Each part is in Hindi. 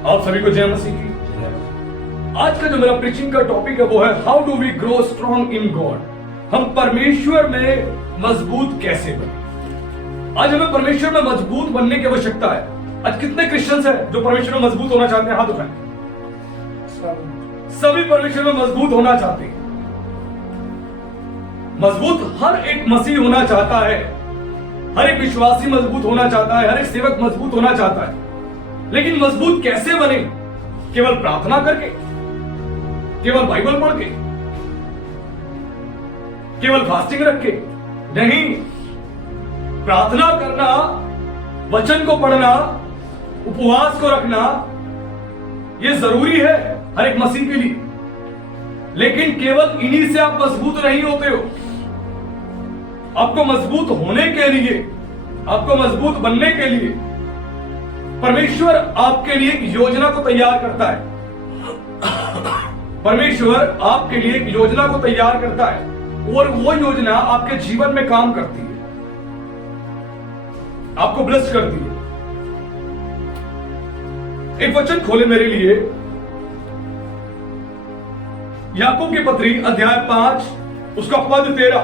आप सभी को जय मसीह की। आज का जो मेरा प्रीचिंग का टॉपिक है वो है how do we grow strong in God. हम परमेश्वर में मजबूत कैसे बने। आज हमें परमेश्वर में मजबूत बनने की आवश्यकता है। आज कितने क्रिश्चियंस हैं जो परमेश्वर में मजबूत होना चाहते हैं? हाथ उठाएं। सभी परमेश्वर में मजबूत होना चाहते हैं। मजबूत हर एक मसीह होना चाहता है, हर एक विश्वासी मजबूत होना चाहता है, हर एक सेवक मजबूत होना चाहता है। लेकिन मजबूत कैसे बने? केवल प्रार्थना करके, केवल बाइबल पढ़ के, केवल फास्टिंग रख के नहीं। प्रार्थना करना, वचन को पढ़ना, उपवास को रखना यह जरूरी है हर एक मसीह के लिए। लेकिन केवल इन्हीं से आप मजबूत नहीं होते हो। आपको मजबूत होने के लिए, आपको मजबूत बनने के लिए परमेश्वर आपके लिए एक योजना को तैयार करता है। परमेश्वर आपके लिए एक योजना को तैयार करता है और वो योजना आपके जीवन में काम करती है, आपको ब्लेस करती है। एक वचन खोले मेरे लिए, याकूब की पत्री अध्याय 5 उसका पद 13।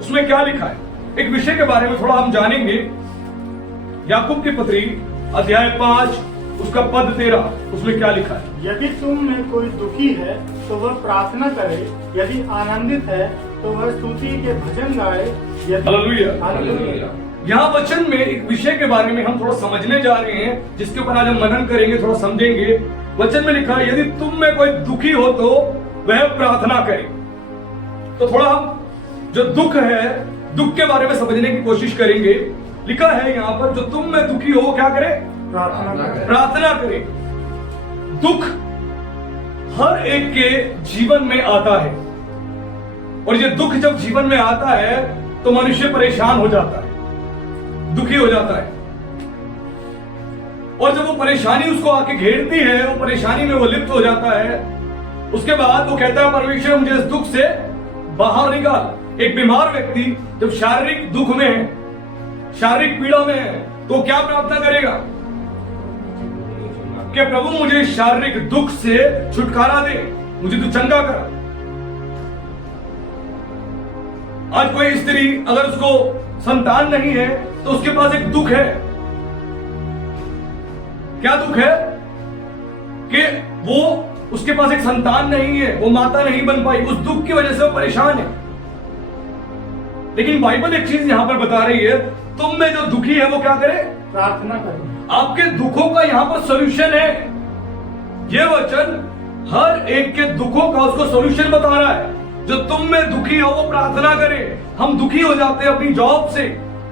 उसमें क्या लिखा है? एक विषय के बारे में थोड़ा हम जानेंगे। याकूब की पत्री अध्याय 5 उसका पद 13, उसमें क्या लिखा है? यदि तुम में कोई दुखी है तो वह प्रार्थना करे, यदि आनंदित है तो वह स्तुति के भजन गाए। हालेलुया। यहाँ वचन में एक विषय के बारे में हम थोड़ा समझने जा रहे हैं, जिसके ऊपर आज हम मनन करेंगे, थोड़ा समझेंगे। वचन में लिखा है यदि तुम में कोई दुखी हो तो वह प्रार्थना करे। तो थोड़ा हम जो दुख है, दुख के बारे में समझने की कोशिश करेंगे। लिखा है यहाँ पर जो तुम में दुखी हो वो क्या करे? प्रार्थना करे। दुख हर एक के जीवन में आता है और ये दुख जब जीवन में आता है तो मनुष्य परेशान हो जाता है, दुखी हो जाता है। और जब वो परेशानी उसको आके घेरती है, वो परेशानी में वो लिप्त हो जाता है, उसके बाद वो कहता है परमेश्वर मुझे इस दुख से बाहर निकाल। एक बीमार व्यक्ति जब शारीरिक दुख में है, शारीरिक पीड़ा में है, तो क्या प्रार्थना करेगा कि प्रभु मुझे शारीरिक दुख से छुटकारा दे, मुझे तू चंगा कर। आज कोई स्त्री अगर उसको संतान नहीं है तो उसके पास एक दुख है। क्या दुख है? कि वो उसके पास एक संतान नहीं है, वो माता नहीं बन पाई, उस दुख की वजह से वो परेशान है। लेकिन बाइबल एक चीज यहां पर बता रही है, तुम में जो दुखी है वो क्या करे? प्रार्थना करे। आपके दुखों का यहां पर सॉल्यूशन है। ये वचन हर एक के दुखों का उसको सॉल्यूशन बता रहा है। जो तुम में दुखी हो वो प्रार्थना करे। हम दुखी हो जाते हैं अपनी जॉब से,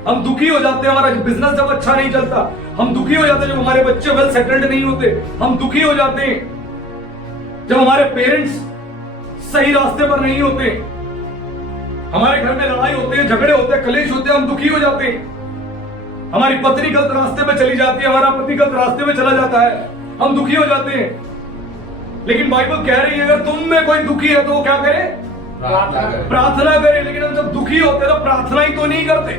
हम दुखी हो जाते हैं हमारा बिजनेस जब अच्छा नहीं चलता, हम दुखी हो जाते हैं जब हमारे बच्चे वेल सेटल्ड नहीं होते, हम दुखी हो जाते हैं जब हमारे पेरेंट्स सही रास्ते पर नहीं होते, हमारे घर में लड़ाई होते हैं, झगड़े होते हैं, कलेश होते हैं, हम दुखी हो जाते हैं। हमारी पत्नी गलत रास्ते में चली जाती है, हमारा पति गलत रास्ते में चला जाता है, हम दुखी हो जाते हैं। लेकिन बाइबल कह रही है अगर तुम में कोई दुखी है तो वो क्या करे? प्रार्थना करे। लेकिन हम जब दुखी होते हैं तो प्रार्थना ही तो नहीं करते।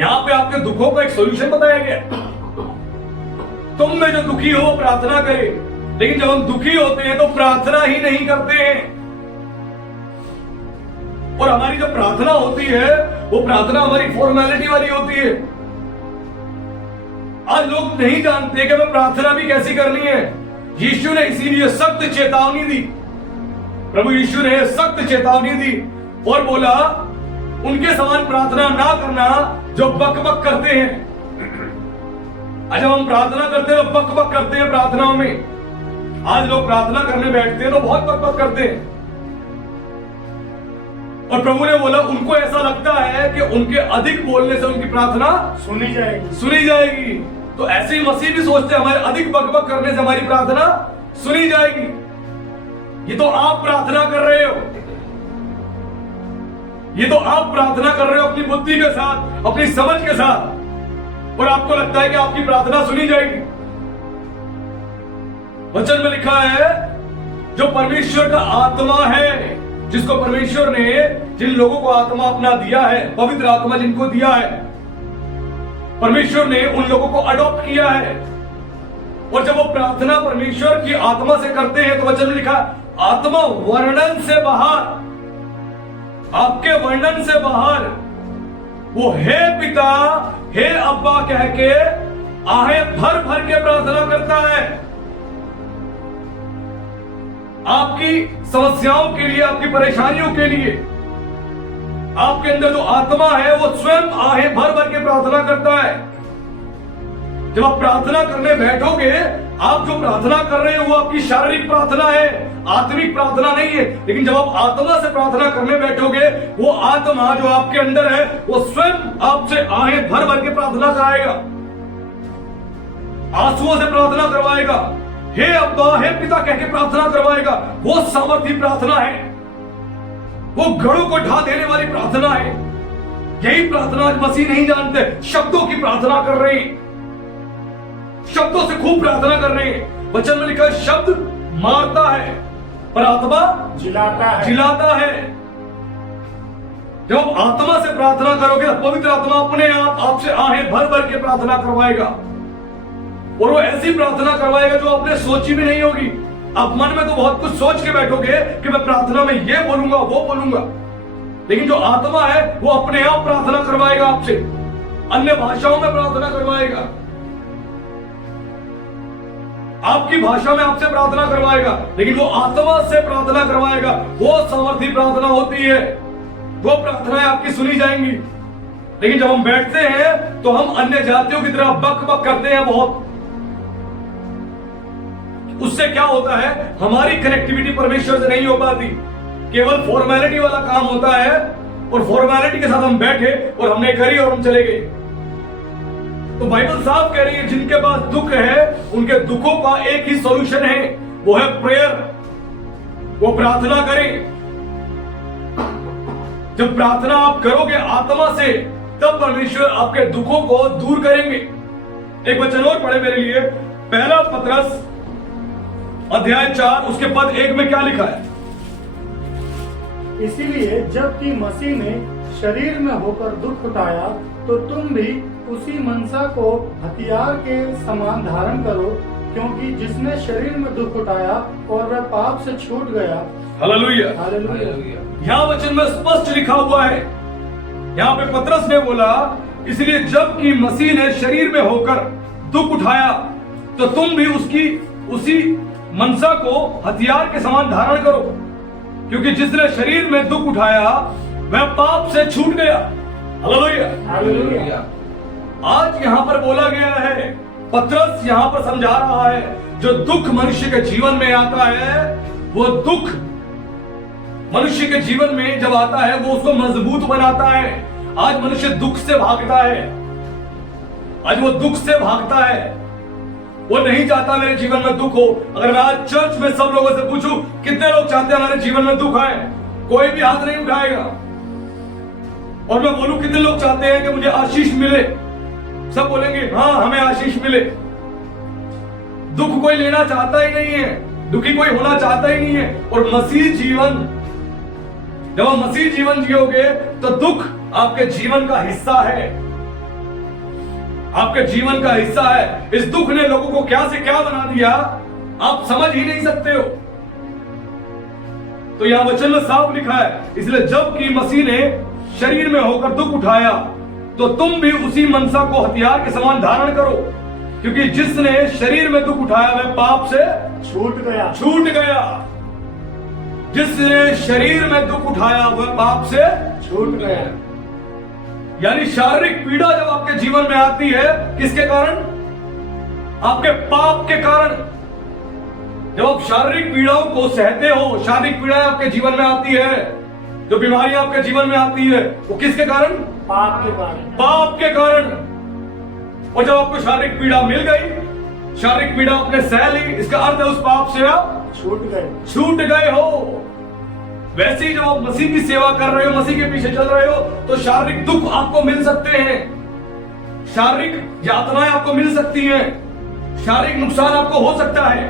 यहां पे आपके दुखों का एक सॉल्यूशन बताया गया। तुम में जो दुखी हो वो प्रार्थना करे। लेकिन जब हम दुखी होते हैं तो प्रार्थना ही नहीं करते हैं। और हमारी जो प्रार्थना होती है वो प्रार्थना हमारी फॉर्मेलिटी वाली होती है। आज लोग नहीं जानते कि हमें प्रार्थना भी कैसी करनी है। यीशु ने इसीलिए सख्त चेतावनी दी, प्रभु यीशु ने सख्त चेतावनी दी और बोला उनके समान प्रार्थना ना करना जो बकबक करते हैं। आज जब हम प्रार्थना करते हैं तो बकबक करते हैं प्रार्थनाओं में। आज लोग प्रार्थना करने बैठते हैं तो बहुत बकबक करते हैं। और प्रभु ने बोला उनको ऐसा लगता है कि उनके अधिक बोलने से उनकी प्रार्थना सुनी जाएगी। तो ऐसे ही मसीह भी सोचते हैं हमारे अधिक बकबक करने से हमारी प्रार्थना सुनी जाएगी। ये तो आप प्रार्थना कर रहे हो, ये तो आप प्रार्थना कर रहे हो अपनी बुद्धि के साथ, अपनी समझ के साथ, और आपको लगता है कि आपकी प्रार्थना सुनी जाएगी। वचन में लिखा है जो परमेश्वर का आत्मा है, जिसको परमेश्वर ने, जिन लोगों को आत्मा अपना दिया है, पवित्र आत्मा जिनको दिया है, परमेश्वर ने उन लोगों को अडॉप्ट किया है। और जब वो प्रार्थना परमेश्वर की आत्मा से करते हैं तो वचन में लिखा आत्मा वर्णन से बाहर, आपके वर्णन से बाहर वो हे पिता हे अब्बा कह के आहें भर भर के प्रार्थना करता है। आपकी समस्याओं के लिए, आपकी परेशानियों के लिए आपके अंदर जो आत्मा है वो स्वयं आहें भर भर के प्रार्थना करता है। जब आप प्रार्थना करने बैठोगे, आप जो प्रार्थना कर रहे हैं वो आपकी शारीरिक प्रार्थना है, आत्मिक प्रार्थना नहीं है। लेकिन जब आप आत्मा से प्रार्थना करने बैठोगे, वो आत्मा जो आपके अंदर है वो स्वयं आपसे आहें भर भर के प्रार्थना कराएगा, आंसुओं से प्रार्थना करवाएगा, हे अब्बा हे पिता कह के प्रार्थना करवाएगा। वो सामर्थी प्रार्थना है, वो घड़ों को ढा देने वाली प्रार्थना है। यही प्रार्थना आज मसीह नहीं जानते, शब्दों की प्रार्थना कर रहे हैं, शब्दों से खूब प्रार्थना कर रहे हैं। वचन में लिखा है शब्द मारता है पर आत्मा जिलाता है। जब आप आत्मा से प्रार्थना करोगे, पवित्र आत्मा अपने आप आपसे आहें भर भर के प्रार्थना करवाएगा, और वो ऐसी प्रार्थना करवाएगा जो आपने सोची भी नहीं होगी। आप मन में तो बहुत कुछ सोच के बैठोगे कि मैं प्रार्थना में ये बोलूंगा वो बोलूंगा, लेकिन जो आत्मा है वो अपने आप प्रार्थना करवाएगा आपसे, अन्य भाषाओं में प्रार्थना करवाएगा, आपकी भाषा में आपसे प्रार्थना करवाएगा, लेकिन वो आत्मा से प्रार्थना करवाएगा। वो सामर्थी प्रार्थना होती है, वो प्रार्थनाएं आपकी सुनी जाएंगी। लेकिन जब हम बैठते हैं तो हम अन्य जातियों की तरह बक बक करते हैं बहुत। उससे क्या होता है, हमारी कनेक्टिविटी परमेश्वर से नहीं हो पाती, केवल फॉर्मेलिटी वाला काम होता है, और फॉर्मेलिटी के साथ हम बैठे और हमने करी और हम चले गए। तो बाइबल साफ कह रही है जिनके पास दुख है उनके दुखों का एक ही सॉल्यूशन है, वो है प्रेयर। वो प्रार्थना करें। जब प्रार्थना आप करोगे आत्मा से, तब परमेश्वर आपके दुखों को दूर करेंगे। एक वचन और पढ़े मेरे लिए, पहला पतरस अध्याय 4 उसके पद 1 में क्या लिखा है। इसीलिए जबकि मसीह ने शरीर में होकर दुख उठाया, तो तुम भी उसी मनसा को हथियार के समान धारण करो, क्योंकि जिसने शरीर में दुख उठाया और वह पाप से छूट गया। Hallelujah, hallelujah. यहाँ वचन में स्पष्ट लिखा हुआ है। यहाँ पे पतरस ने बोला, इसलिए जबकि मसीह ने शरीर में होकर दुख उठाया, तो तुम भी उसी मनसा को हथियार के समान धारण करो, क्योंकि जिसने शरीर में दुख उठाया वह पाप से छूट गया। Hallelujah, hallelujah. आज यहाँ पर बोला गया है, पतरस यहाँ पर समझा रहा है, जो दुख मनुष्य के जीवन में आता है, वो दुख मनुष्य के जीवन में जब आता है वो उसको मजबूत बनाता है। आज मनुष्य दुख से भागता है, आज वो दुख से भागता है, वो नहीं चाहता मेरे जीवन में दुख हो। अगर मैं आज चर्च में सब लोगों से पूछूं कितने लोग चाहते हैं हमारे जीवन में दुख आए, कोई भी हाथ नहीं उठाएगा। और मैं बोलूं कितने लोग चाहते हैं कि मुझे आशीष मिले, सब बोलेंगे हाँ हमें आशीष मिले। दुख कोई लेना चाहता ही नहीं है, दुखी कोई होना चाहता ही नहीं है। और मसीह जीवन, जब आप मसीह जीवन जियोगे तो दुख आपके जीवन का हिस्सा है, आपके जीवन का हिस्सा है। इस दुख ने लोगों को क्या से क्या बना दिया, आप समझ ही नहीं सकते हो। तो यहां वचन में साफ लिखा है, इसलिए जबकि मसीह ने शरीर में होकर दुख उठाया, तो तुम भी उसी मनसा को हथियार के समान धारण करो, क्योंकि जिसने शरीर में दुख उठाया वह पाप से छूट गया। जिसने शरीर में दुख उठाया वह पाप से छूट गया। यानी शारीरिक पीड़ा जब आपके जीवन में आती है, किसके कारण? आपके पाप के कारण। जब आप शारीरिक पीड़ाओं को सहते हो, शारीरिक पीड़ाएं आपके जीवन में आती है, जो बीमारियां आपके जीवन में आती है, वो किसके कारण? पाप के कारण। और जब आपको शारीरिक पीड़ा मिल गई, शारीरिक पीड़ा आपने सह ली, इसका अर्थ है उस पाप से आप छूट गए हो। वैसे ही जब आप मसीह की सेवा कर रहे हो, मसीह के पीछे चल रहे हो, तो शारीरिक दुख आपको मिल सकते हैं, शारीरिक यातनाएं आपको मिल सकती हैं, शारीरिक नुकसान आपको हो सकता है।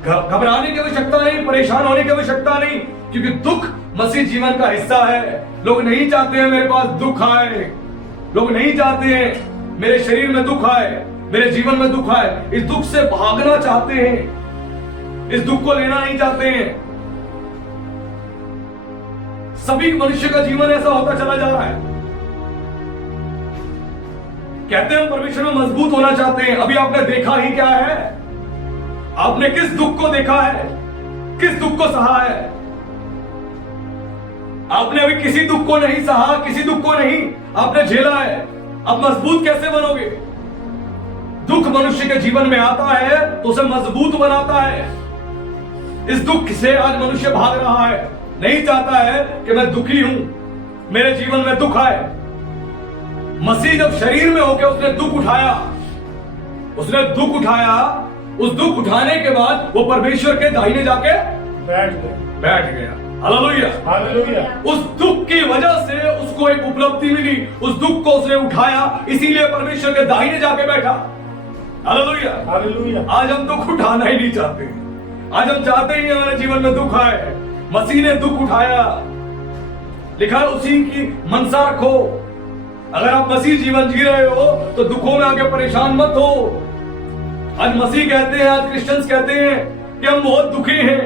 घबराने की आवश्यकता नहीं, परेशान होने की आवश्यकता नहीं, क्योंकि दुख मसीह जीवन का हिस्सा है। लोग नहीं चाहते हैं मेरे पास दुख आए, लोग नहीं चाहते हैं मेरे शरीर में दुख आए, मेरे जीवन में दुख आए, इस दुख से भागना चाहते हैं, इस दुख को लेना नहीं चाहते हैं। सभी मनुष्य का जीवन ऐसा होता चला जा रहा है। कहते हैं हम परमेश्वर में मजबूत होना चाहते हैं। अभी आपने देखा ही क्या है? आपने किस दुख को देखा है? किस दुख को सहा है? आपने अभी किसी दुख को नहीं सहा, किसी दुख को नहीं आपने झेला है। अब मजबूत कैसे बनोगे? दुख मनुष्य के जीवन में आता है तो उसे मजबूत बनाता है। इस दुख से आज मनुष्य भाग रहा है, नहीं चाहता है कि मैं दुखी हूं, मेरे जीवन में दुख आए। मसीह जब शरीर में होकर उसने दुख उठाया, उसने दुख उठाया, उस दुख उठाने के बाद वो परमेश्वर के दाहिने जाके बैठ गया। Hallelujah, hallelujah. उस दुख की वजह से उसको एक उपलब्धि मिली, उस दुख को उसने उठाया, इसीलिए परमेश्वर के दाहिने जाके बैठा। Hallelujah, hallelujah. आज हम दुख उठाना ही नहीं चाहते, आज हम चाहते ही हमारे जीवन में दुख आए। मसीह ने दुख उठाया, लिखा है उसी की मनसा रखो। अगर आप मसीह जीवन जी रहे हो तो दुखों में आके परेशान मत हो। आज मसीह कहते हैं, आज क्रिश्चियंस कहते हैं कि हम बहुत दुखी हैं।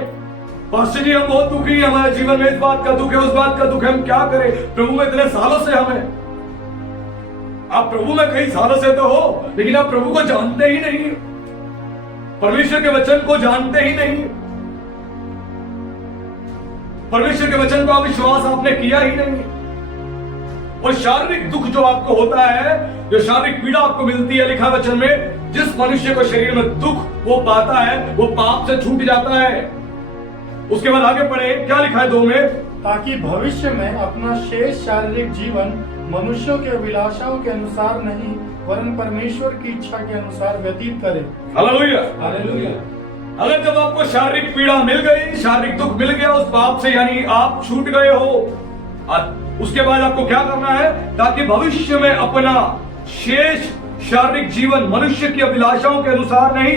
पास्टर जी हम बहुत दुखी हैं, हमारे जीवन में इस बात का दुख है, उस बात का दुख है, हम क्या करें? प्रभु में इतने सालों से हमें। आप प्रभु में कई सालों से तो हो, लेकिन आप प्रभु को जानते ही नहीं, परमेश्वर के वचन को जानते ही नहीं, परमेश्वर के वचन का विश्वास आपने किया ही नहीं। और शारीरिक दुख जो आपको होता है, जो शारीरिक पीड़ा आपको मिलती है, लिखा वचन में जिस मनुष्य को शरीर में दुख वो पाता है वो पाप से छूट जाता है। उसके बाद आगे पढ़े, क्या लिखा है 2 में? ताकि भविष्य में अपना शेष शारीरिक जीवन मनुष्यों के अभिलाषाओं के अनुसार नहीं वरन परमेश्वर की इच्छा के अनुसार व्यतीत करे। Hallelujah, hallelujah. अगर जब आपको शारीरिक पीड़ा मिल गई, शारीरिक दुख मिल गया उस पाप से, यानी आप छूट गए हो, उसके बाद आपको क्या करना है? ताकि भविष्य में अपना शेष शारीरिक जीवन मनुष्य की अभिलाषाओं के अनुसार नहीं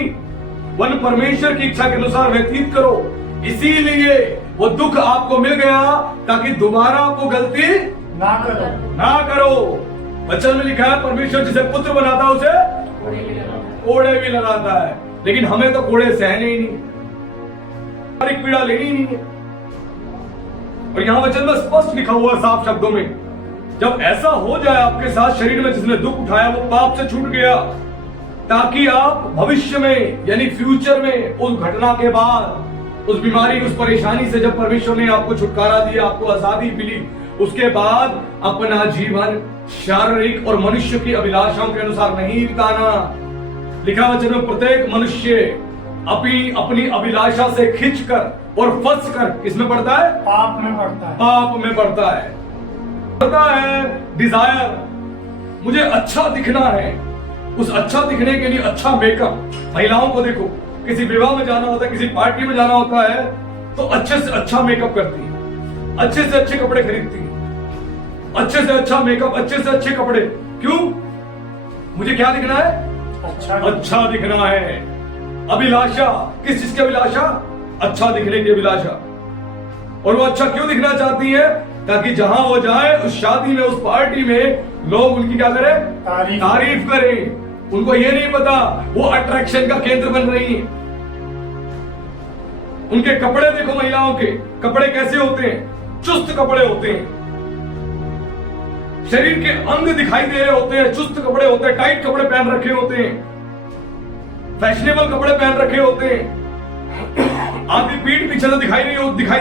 वरन परमेश्वर की इच्छा के अनुसार व्यतीत करो। इसीलिए वो दुख आपको मिल गया ताकि दोबारा आपको गलती ना करो। वचन में लिखा है परमेश्वर जिसे पुत्र बनाता है उसे कोड़े भी लगाता है, लेकिन हमें तो कोड़े सहने ही नहीं, शारीरिक पीड़ा लेनी ही नहीं है। और यहां वचन में स्पष्ट लिखा हुआ साफ शब्दों में, जब ऐसा हो जाए आपके साथ, शरीर में जिसने दुख उठाया वो पाप से छूट गया, ताकि आप भविष्य में यानी फ्यूचर में उस घटना के बाद, उस बीमारी, उस परेशानी से जब परमेश्वर ने आपको छुटकारा दिया, आपको आजादी मिली, उसके बाद अपना जीवन शारीरिक और मनुष्य की अभिलाषाओं के अनुसार नहीं बिताना। लिखा वचन में प्रत्येक मनुष्य अपनी अभिलाषा से खिंचकर और फंस कर किसमें पड़ता है? पाप में पड़ता है। पाप में पड़ता है। पता है डिजायर, मुझे अच्छा दिखना है, उस अच्छा दिखने के लिए अच्छा मेकअप। महिलाओं को देखो, किसी विवाह में जाना होता है, किसी पार्टी में जाना होता है तो अच्छे से अच्छा मेकअप करती है, अच्छे से अच्छे कपड़े खरीदती है, अच्छे से अच्छा मेकअप, अच्छे से अच्छे कपड़े। क्यों? मुझे क्या दिखना है? अच्छा दिखना है। अभिलाषा, किस चीज की अभिलाषा? अच्छा दिखने की अभिलाषा। और वो अच्छा क्यों दिखना चाहती है? ताकि जहां वो जाए, उस शादी में, उस पार्टी में, लोग उनकी क्या करें? तारीफ करें। उनको ये नहीं पता वो अट्रैक्शन का केंद्र बन रही है। उनके कपड़े देखो, महिलाओं के कपड़े कैसे होते हैं? चुस्त कपड़े होते हैं, शरीर के अंग दिखाई दे रहे होते हैं, चुस्त कपड़े होते हैं, टाइट कपड़े पहन रखे होते हैं, फैशनेबल कपड़े पहन रखे होते हैं, आधी पीठ पीछे से दिखाई दे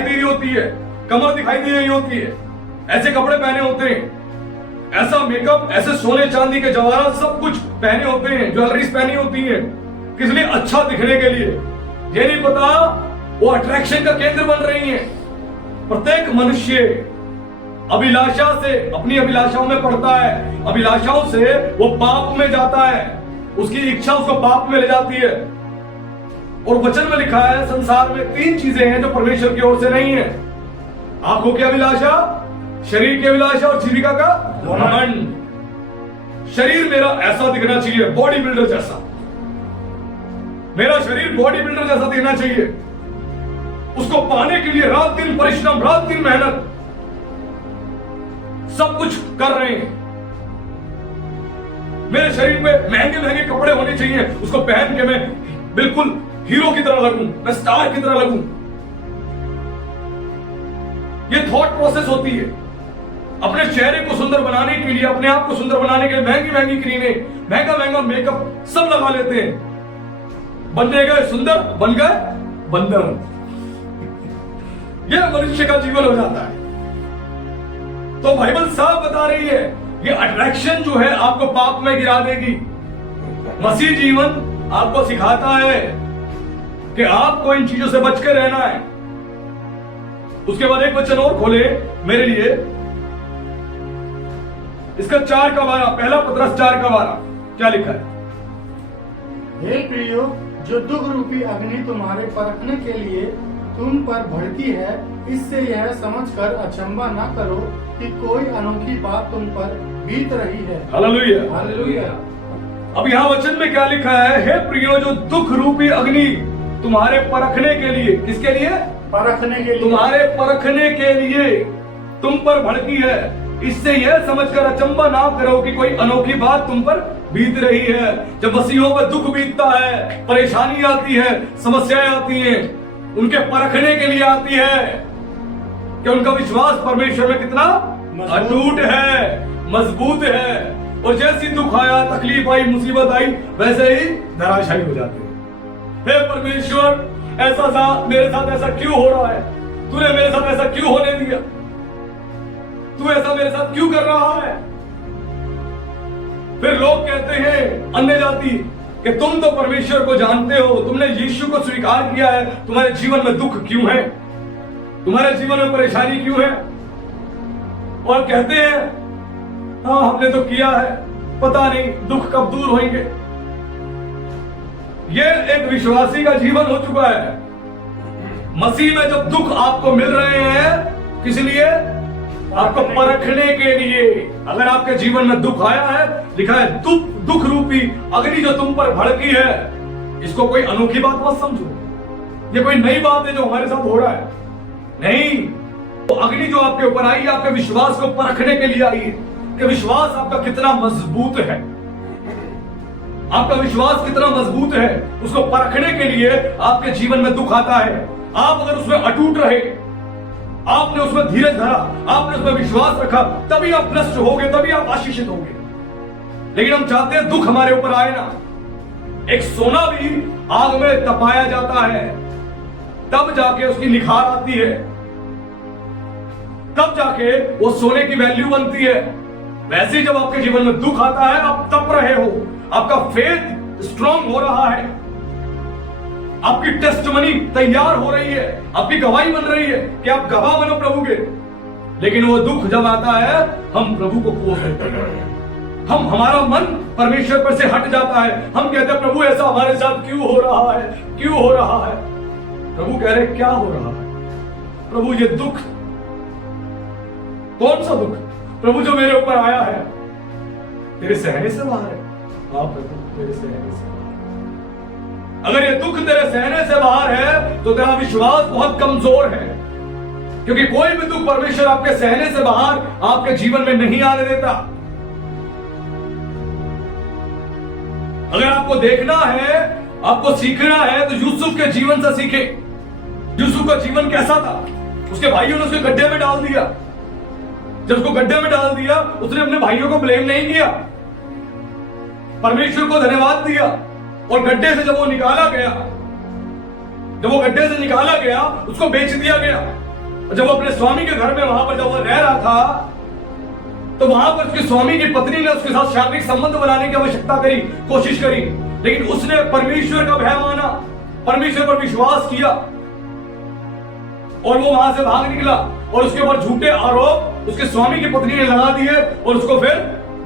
रही होती है, कमर दिखाई दे रही होती है, ऐसे कपड़े पहने होते हैं, ऐसा मेकअप, ऐसे सोने चांदी के जवाहरात सब कुछ पहने होते हैं, ज्वेलरीज पहनी होती है, किस लिए? अच्छा दिखने के लिए। ये नहीं पता वो अट्रैक्शन का केंद्र बन रही है। प्रत्येक मनुष्य अभिलाषा से, अपनी अभिलाषाओं में पड़ता है, अभिलाषाओं से वो पाप में जाता है, उसकी इच्छा उसको पाप में ले जाती है। और वचन में लिखा है संसार में 3 चीजें हैं जो परमेश्वर की ओर से नहीं है: आंखों की अभिलाषा, शरीर की अभिलाषा और जीविका का घमंड। शरीर मेरा ऐसा दिखना चाहिए, बॉडी बिल्डर जैसा, मेरा शरीर बॉडी बिल्डर जैसा दिखना चाहिए। उसको पाने के लिए रात दिन परिश्रम, रात दिन मेहनत, सब कुछ कर रहे हैं। मेरे शरीर में महंगे महंगे कपड़े होने चाहिए, उसको पहन के मैं बिल्कुल हीरो की तरह लगूं, मैं स्टार की तरह लगूं। ये थॉट प्रोसेस होती है। अपने चेहरे को सुंदर बनाने के लिए, अपने आप को सुंदर बनाने के लिए महंगी महंगी क्रीमें, महंगा महंगा मेकअप सब लगा लेते हैं। बनने गए सुंदर, बन गए बंदर। यह मनुष्य का जीवन हो जाता है। तो बाइबल साफ बता रही है, ये अट्रैक्शन जो है आपको पाप में गिरा देगी। मसीह जीवन आपको सिखाता है कि आपको इन चीजों से बच के रहना है। उसके बाद एक वचन और खोले मेरे लिए, इसका 4 का 12, पहला पतरस 4 का 12, क्या लिखा है? हे प्रियो, जो दुख रूपी अग्नि तुम्हारे परखने के लिए तुम पर भड़की है, इससे यह समझकर अचंभा न करो कि कोई अनोखी बात तुम पर बीत रही है। हालेलुया। हालेलुया। अब यहाँ वचन में क्या लिखा है? हे प्रियो, जो दुख रूपी अग्नि तुम्हारे परखने के लिए, किसके लिए? परखने के लिए, तुम्हारे परखने के लिए तुम पर भड़की है, इससे यह समझकर अचंभा ना करो कि कोई अनोखी बात तुम पर बीत रही है। जब मसीहों पर दुख बीतता है, परेशानी आती है, समस्याएं आती हैं, उनके परखने के लिए आती है कि उनका विश्वास परमेश्वर में कितना अटूट है, मजबूत है। और जैसी दुख आया, तकलीफ आई, मुसीबत आई, वैसे ही धराशायी हो जाते हैं। हे परमेश्वर, मेरे साथ ऐसा क्यों हो रहा है? तूने मेरे साथ ऐसा क्यों होने दिया? तू ऐसा मेरे साथ क्यों कर रहा है? फिर लोग कहते हैं, अन्य जाति, कि तुम तो परमेश्वर को जानते हो, तुमने यीशु को स्वीकार किया है, तुम्हारे जीवन में दुख क्यों है? तुम्हारे जीवन में परेशानी क्यों है? और कहते हैं, हाँ हमने तो किया है, पता नहीं दुख कब दूर होंगे। यह एक विश्वासी का जीवन हो चुका है। मसीह में जब दुख आपको मिल रहे हैं, किस लिए? आपको परखने के लिए। अगर आपके जीवन में दुख आया है, लिखा है दुख रूपी अग्नि जो तुम पर भड़की है, इसको कोई अनोखी बात मत समझो। ये कोई नई बात है जो हमारे साथ हो रहा है, नहीं। तो अग्नि जो आपके ऊपर आई है, आपके विश्वास को परखने के लिए आई है कि विश्वास आपका कितना मजबूत है, आपका विश्वास कितना मजबूत है। उसको परखने के लिए आपके जीवन में दुख आता है। आप अगर उसमें अटूट रहे, आपने उसमें धीरज धरा, आपने उसमें विश्वास रखा, तभी आप ब्लेस्ड होगे, तभी आप आशीषित होगे। लेकिन हम चाहते हैं दुख हमारे ऊपर आए ना। एक सोना भी आग में तपाया जाता है, तब जाके उसकी निखार आती है, तब जाके वो सोने की वैल्यू बनती है। वैसे जब आपके जीवन में दुख आता है, आप तप रहे हो, आपका फेथ स्ट्रांग हो रहा है, आपकी टेस्टमनी तैयार हो रही है, आपकी गवाही बन रही है कि आप गवाह बनो प्रभु के। लेकिन वो दुख जब आता है, हम प्रभु को कोस देते हैं, हमारा मन परमेश्वर पर से हट जाता है। हम कहते हैं, प्रभु ऐसा हमारे साथ क्यों हो रहा है, क्यों हो रहा है? प्रभु कह रहे, क्या हो रहा है? प्रभु ये दुख, कौन सा दुख? प्रभु जो मेरे ऊपर आया है, तेरे सहने से बाहर है। हाँ प्रभु, तेरे सहने से बाहर। अगर ये दुख तेरे सहने से बाहर है, तो तेरा विश्वास बहुत कमजोर है, क्योंकि कोई भी दुख परमेश्वर आपके सहने से बाहर आपके जीवन में नहीं आने देता। अगर आपको देखना है, आपको सीखना है, तो यूसुफ के जीवन से सीखे। यूसुफ का जीवन कैसा था? उसके भाइयों ने उसके गड्ढे में डाल दिया। जब उसको गड्ढे में डाल दिया, उसने अपने भाइयों को ब्लेम नहीं किया, परमेश्वर को धन्यवाद दिया। और गड्ढे से जब वो निकाला गया, उसको बेच दिया गया। और जब वो अपने स्वामी के घर में वहां पर जब वो रह रहा था, तो वहां पर उसके स्वामी की पत्नी ने उसके साथ शारीरिक संबंध बनाने की आवश्यकता करी, कोशिश करी, लेकिन उसने परमेश्वर का भय माना, परमेश्वर पर विश्वास किया, और वो वहां से भाग निकला। और उसके ऊपर झूठे आरोप उसके स्वामी की पत्नी ने लगा दिए, और उसको फिर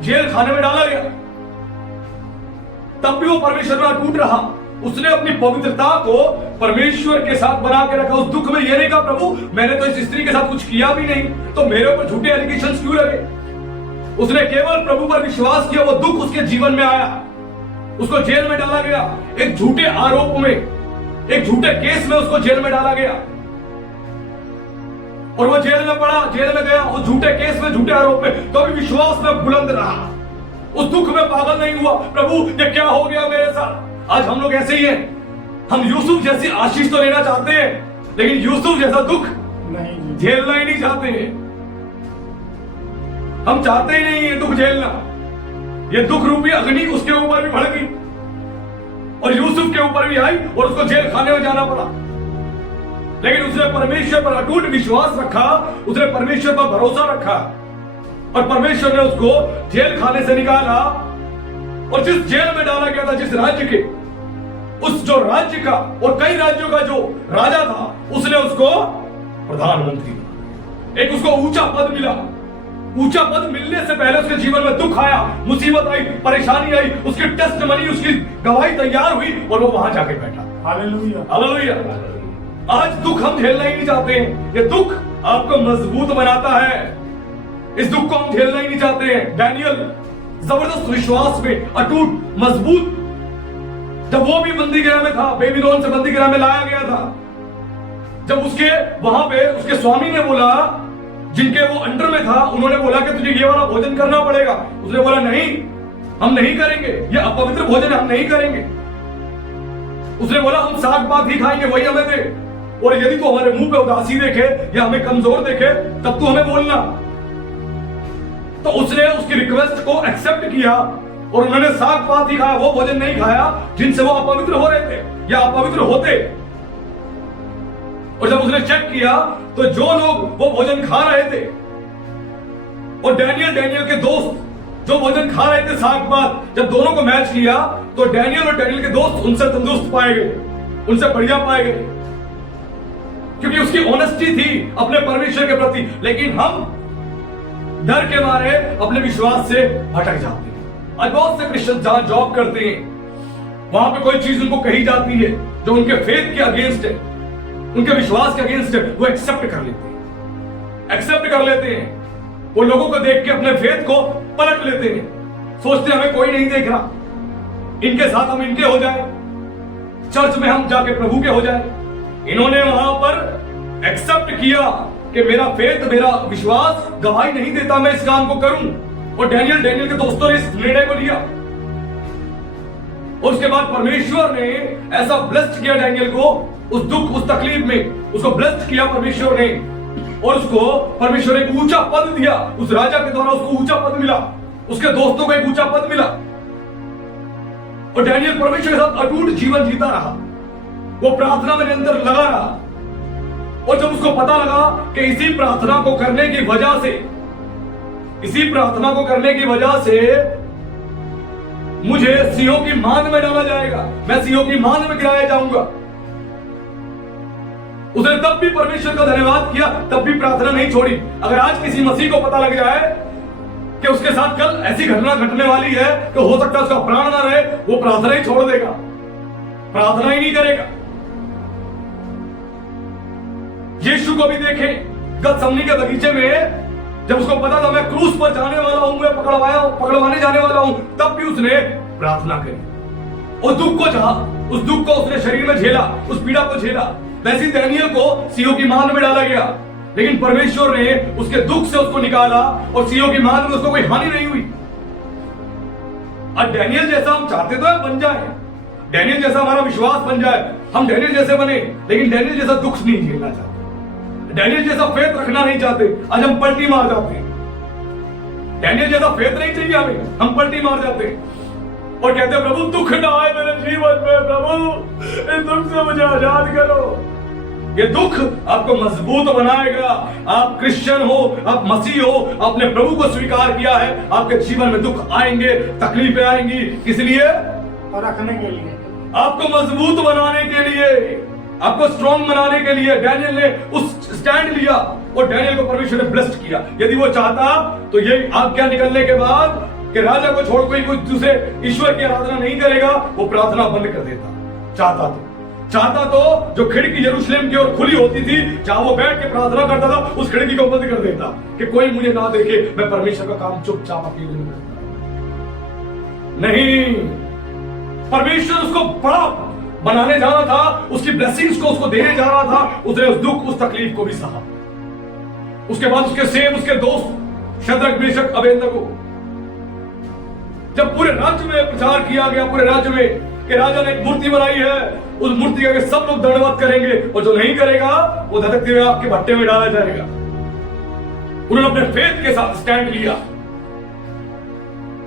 जेल खाने में डाला गया। तब भी वो परमेश्वर में अटूट रहा। उसने अपनी पवित्रता को परमेश्वर के साथ बना के रखा। उस दुख में ये नहीं कहा, प्रभु मैंने तो इस स्त्री के साथ कुछ किया भी नहीं, तो मेरे ऊपर झूठे एलिगेशन क्यों लगे? उसने केवल प्रभु पर विश्वास किया। वो दुख उसके जीवन में आया, उसको जेल में डाला गया। एक झूठे आरोप में, एक झूठे केस में उसको जेल में डाला गया, और वो जेल में पड़ा, जेल में गया, उस झूठे केस में, झूठे आरोप में, तो भी विश्वास में बुलंद रहा। उस दुख में पागल नहीं हुआ, प्रभु ये क्या हो गया मेरे साथ। आज हम लोग ऐसे ही हैं, हम यूसुफ जैसी आशीष तो लेना चाहते हैं, लेकिन यूसुफ जैसा दुख नहीं झेलना ही नहीं चाहते हैं। हम चाहते ही नहीं है दुख झेलना। ये दुख रूपी अग्नि उसके ऊपर भी भड़की और यूसुफ के ऊपर भी आई और उसको जेल खाने में जाना पड़ा, लेकिन उसने परमेश्वर पर अटूट विश्वास रखा, उसने परमेश्वर पर भरोसा रखा और परमेश्वर ने उसको जेल खाने से निकाला। और जिस जेल में डाला गया था, जिस राज्य के, उस जो राज्य का और कई राज्यों का जो राजा था, उसने उसको प्रधानमंत्री बनाया। एक उसको ऊंचा पद मिला। ऊंचा पद मिलने से पहले उसके जीवन में दुख आया, मुसीबत आई, परेशानी आई, उसकी टेस्ट बनी, उसकी गवाही तैयार हुई और वो वहां जाके बैठा। Hallelujah hallelujah. आज दुख हम झेलना ही नहीं चाहते हैं। ये दुख आपको मजबूत बनाता है। इस दुख को हम झेलना ही नहीं चाहते हैं। डैनियल जबरदस्त विश्वास में अटूट मजबूत, जब वो भी बंदीगृह में था, बेबीलोन से बंदीगृह में लाया गया था, जब उसके वहां पे उसके स्वामी ने बोला, जिनके वो अंडर में था, उन्होंने बोला कि तुझे ये वाला भोजन करना पड़ेगा। उसने बोला नहीं, हम नहीं करेंगे, ये अपवित्र भोजन हम नहीं करेंगे। उसने बोला हम साग पात ही खाएंगे, वही हमें दे, और यदि तू हमारे मुंह पे उदासी देखे या हमें कमजोर देखे तब तू हमें बोलना। तो उसने उसकी रिक्वेस्ट को एक्सेप्ट किया और उन्होंने साग पात ही खाया, वो भोजन नहीं खाया जिनसे वो अपवित्र हो रहे थे या अपवित्र होते। और जब उसने चेक किया तो जो लोग वो भोजन खा रहे थे और डैनियल के दोस्त जो भोजन खा रहे थे साग पात, जब दोनों को मैच किया तो डैनियल और डैनियल के दोस्त उनसे तंदुरुस्त पाए गए, उनसे बढ़िया पाए गए, क्योंकि उसकी ऑनेस्टी थी अपने परमेश्वर के प्रति। लेकिन हम डर के मारे अपने विश्वास से भटक जाते हैं। आज बहुत से क्रिश्चियन जहां जॉब करते हैं, वहां पे कोई चीज उनको कही जाती है जो उनके फेथ के अगेंस्ट है, उनके विश्वास के अगेंस्ट है, वो एक्सेप्ट कर लेते हैं। वो लोगों को देख के अपने फेथ को पलट लेते हैं, सोचते हैं हमें कोई नहीं देख रहा, इनके साथ हम इनके हो जाए, चर्च में हम जाके प्रभु के हो जाए। इन्होंने वहां पर एक्सेप्ट किया कि मेरा फेथ, मेरा विश्वास गवाही नहीं देता मैं इस काम को करूं। और डैनियल के दोस्तों ने इस निर्णय को लिया और उसके बाद परमेश्वर ने ऐसा ब्लेस्ड किया डैनियल को, उस दुख उस तकलीफ में उसको ब्लेस्ड किया परमेश्वर ने, और उसको परमेश्वर ने एक ऊंचा पद दिया। उस राजा के द्वारा उसको ऊंचा पद मिला, उसके दोस्तों को एक ऊंचा पद मिला और डैनियल परमेश्वर के साथ अटूट जीवन जीता रहा। वो प्रार्थना में निरंतर लगा रहा और जब उसको पता लगा कि इसी प्रार्थना को करने की वजह से मुझे सिंहों की मान में डाला जाएगा, मैं सिंहों की मान में गिराया जाऊंगा, उसने तब भी परमेश्वर का धन्यवाद किया, तब भी प्रार्थना नहीं छोड़ी। अगर आज किसी मसीह को पता लग जाए कि उसके साथ कल ऐसी घटना घटने वाली है कि हो सकता है उसका प्राण ना रहे, वो प्रार्थना ही छोड़ देगा, प्रार्थना ही नहीं करेगा। यीशु को भी देखें, गतसमनी के बगीचे में जब उसको पता था मैं क्रूस पर जाने वाला हूं, मैं पकड़वाने जाने वाला हूं, तब भी उसने प्रार्थना करी। उस दुख को उसने शरीर में झेला, उस पीड़ा को झेला। वैसे डैनियल को सिंहों की मान में डाला गया, लेकिन परमेश्वर ने उसके दुख से उसको निकाला और सिंहों की मान में उसको कोई हानि नहीं हुई। और डैनियल जैसा हम चाहते तो बन जाए, डैनियल जैसा हमारा विश्वास बन जाए, हम डैनियल जैसे बने, लेकिन डैनियल जैसा दुख नहीं झेलना चाहते, डैनियल जैसा फेथ रखना नहीं चाहते। आज हम पलटी मार जाते हैं। डैनियल जैसा फेथ नहीं चाहिए हमें, हम पलटी मार जाते हैं और कहते हैं प्रभु दुख ना आए मेरे जीवन में, प्रभु इस दुख से मुझे आजाद करो। ये दुख आपको मजबूत बनाएगा। आप क्रिश्चियन हो, आप मसीह हो, आपने प्रभु को स्वीकार किया है, आपके जीवन में दुख आएंगे, तकलीफें आएंगी, किस लिए? रखने के लिए, आपको मजबूत बनाने के लिए, आपको स्ट्रॉन्ग बनाने के लिए। डैनियल ने उस स्टैंड लिया और डैनियल को परमेश्वर ने ब्लेस्ड किया। यदि वो चाहता तो ये आज्ञा निकलने के बाद कि राजा को छोड़ कोई दूसरे ईश्वर की आराधना नहीं करेगा, वो प्रार्थना बंद कर देता। चाहता तो जो खिड़की यरूशलेम की ओर खुली होती थी, जहां वो बैठ के प्रार्थना करता था, उस खिड़की को बंद कर देता कि कोई मुझे ना देखे, मैं परमेश्वर का काम चुपचाप अकेले में करता। नहीं, परमेश्वर उसको बड़ा बनाने जा रहा था, उसकी ब्लेसिंग्स को उसको देने जा रहा था। उसने उस दुख, उस तकलीफ को भी सहा। उसके बाद उसके दोस्त शद्रक, मेशक, अबेदनगो जब पूरे राज्य में प्रचार किया गया, पूरे राज्य में कि राजा ने एक मूर्ति बनाई है, उस मूर्ति के सब लोग दंडवत करेंगे और जो नहीं करेगा वो धधकते हुए आपके भट्टे में डाला जाएगा। उन्होंने अपने फेथ के साथ स्टैंड लिया,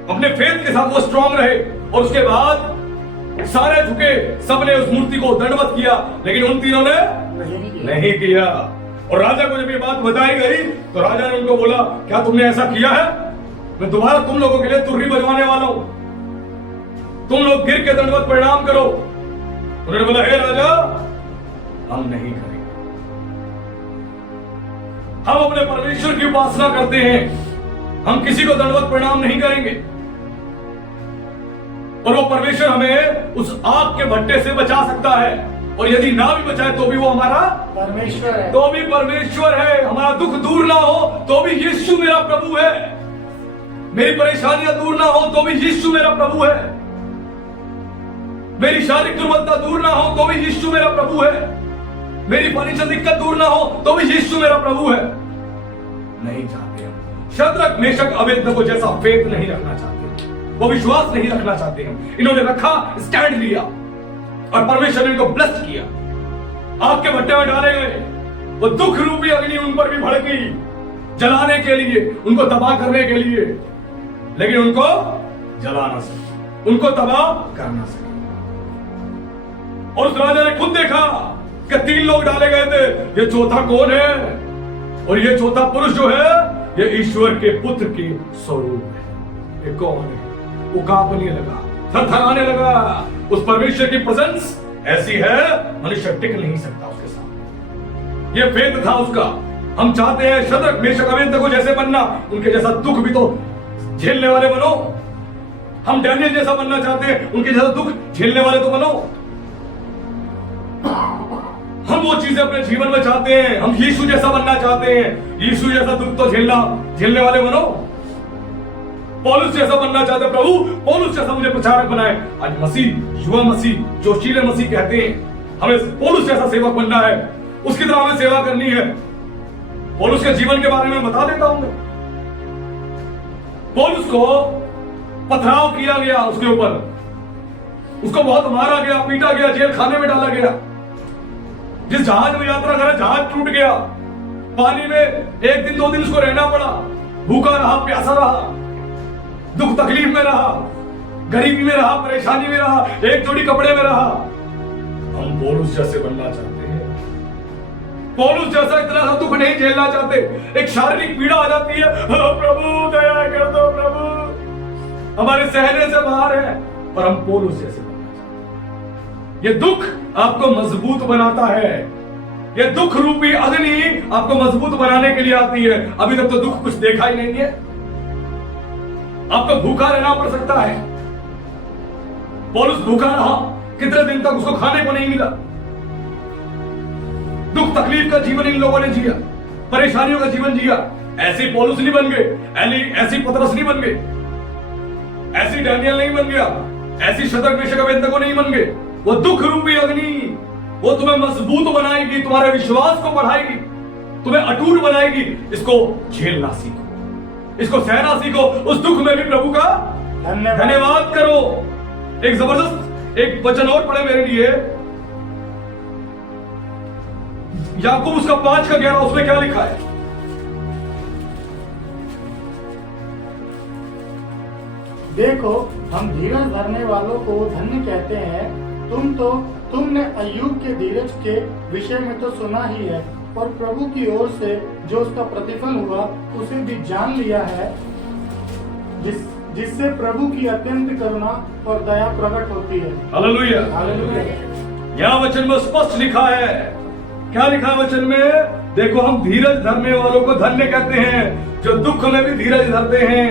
अपने फेथ के साथ वो स्ट्रांग रहे और उसके बाद सारे झुके, सबने उस मूर्ति को दंडवत किया, लेकिन उन तीनों ने नहीं किया। और राजा को जब ये बात बताई गई तो राजा ने उनको बोला, क्या तुमने ऐसा किया है? मैं दोबारा तुम लोगों के लिए तुर्री बजवाने वाला हूं, तुम लोग गिर के दंडवत प्रणाम करो। उन्होंने बोला, हे राजा, हम नहीं करेंगे, हम अपने परमेश्वर की उपासना करते हैं, हम किसी को दंडवत प्रणाम नहीं करेंगे। और वो परमेश्वर हमें उस आग के भट्टे से बचा सकता है, और यदि ना भी बचाए तो भी वो हमारा परमेश्वर है, तो भी परमेश्वर है। हमारा दुख दूर ना हो तो भी यीशु मेरा प्रभु है, मेरी परेशानियां दूर ना हो तो भी यीशु मेरा प्रभु है, मेरी शारीरिक दुर्बलता दूर ना हो तो भी यीशु मेरा प्रभु है, मेरी फाइनेंशियल दिक्कत दूर ना हो तो भी यीशु मेरा प्रभु है। नहीं चाहते हम शद्रक मेशक अबेदनगो जैसा फेथ नहीं रखना चाहते, वो विश्वास नहीं रखना चाहते हम। इन्होंने रखा, स्टैंड लिया और परमेश्वर ने इनको ब्लेस्ड किया, आग के भट्टे में डाले गए। वो दुख रूपी अग्नि उन पर भी भड़की, जलाने के लिए, उनको तबाह करने के लिए, लेकिन उनको जला ना सके, उनको तबाह कर ना सके। और उस राजा ने खुद देखा कि 3 लोग डाले गए थे, ये चौथा कौन है? और ये चौथा पुरुष जो है ये ईश्वर के पुत्र के स्वरूप है। ये कौन है? वो कांपने लगा, थरथराने लगा। उस परमेश्वर की प्रेजेंस ऐसी है, मनुष्य टिक नहीं सकता उसके साथ। ये फेथ था उसका। हम चाहते हैं शद्रक मेशक अबेदनगो जैसे बनना, उनके जैसा दुख भी तो झेलने वाले बनो। हम डैनियल जैसा बनना चाहते हैं, उनके जैसा दुख झेलने वाले तो बनो। हम वो चीजें अपने जीवन में चाहते हैं, हम यीशु जैसा बनना चाहते हैं, यीशु जैसा दुख तो झेलने वाले बनो। पौलुस जैसा बनना चाहते हैं, प्रभु पौलुस जैसा मुझे प्रचारक बनाए। आज मसीह, युवा मसीह, जोशीले मसीह कहते हैं हमें पौलुस जैसा सेवक बनना है, उसकी तरह हमें सेवा करनी है। पौलुस के जीवन के बारे में बता देता हूं मैं। पौलुस को पथराव किया गया, उसके ऊपर उसको बहुत मारा गया, पीटा गया, जेल खाने में डाला गया। जिस जहाज में यात्रा करा, जहाज टूट गया, पानी में 1 दिन 2 दिन उसको रहना पड़ा, भूखा रहा, प्यासा रहा, दुख तकलीफ में रहा, गरीबी में रहा, परेशानी में रहा, एक जोड़ी कपड़े में रहा। हम पौलुस जैसे बनना चाहते हैं, पौलुस जैसा इतना सा दुख नहीं झेलना चाहते। एक शारीरिक पीड़ा आ जाती है, प्रभु दया कर दो, प्रभु हमारे सहने से बाहर है, पर हम पौलुस जैसे बनना चाहते हैं। ये दुख आपको मजबूत बनाता है, ये दुख रूपी अग्नि आपको मजबूत बनाने के लिए आती है। अभी तक तो दुख कुछ देखा ही नहीं है, आपको भूखा रहना पड़ सकता है। पौलुस भूखा रहा, कितने दिन तक उसको खाने को नहीं मिला। दुख तकलीफ का जीवन इन लोगों ने जिया, परेशानियों का जीवन जिया। ऐसी पौलुस नहीं बन गए, ऐसी पतरस नहीं बन गए, ऐसी डैनियल नहीं बन गया, ऐसी शद्रक मेशक अबेदनगो नहीं बन गए। वो दुख रूपी अग्नि वो तुम्हें मजबूत बनाएगी, तुम्हारे विश्वास को बढ़ाएगी, तुम्हें अटूट बनाएगी। इसको झेलना सीखो, इसको सहना सीखो, उस दुख में भी प्रभु का धन्यवाद करो। एक जबरदस्त एक वचन और पढ़े मेरे लिए, याकूब उसका 5:11, उसमें क्या लिखा है? देखो, हम धीरज धरने वालों को धन्य कहते हैं। तुमने अय्यूब के धीरज के विषय में तो सुना ही है, और प्रभु की ओर से जो उसका प्रतिफल हुआ उसे भी जान लिया है, जिससे प्रभु की अत्यंत करुणा और दया प्रकट होती है। Hallelujah, hallelujah. यह वचन में स्पष्ट लिखा है। क्या लिखा है वचन में? देखो, हम धीरज धरने वालों को धन्य कहते हैं, जो दुख में भी धीरज धरते हैं,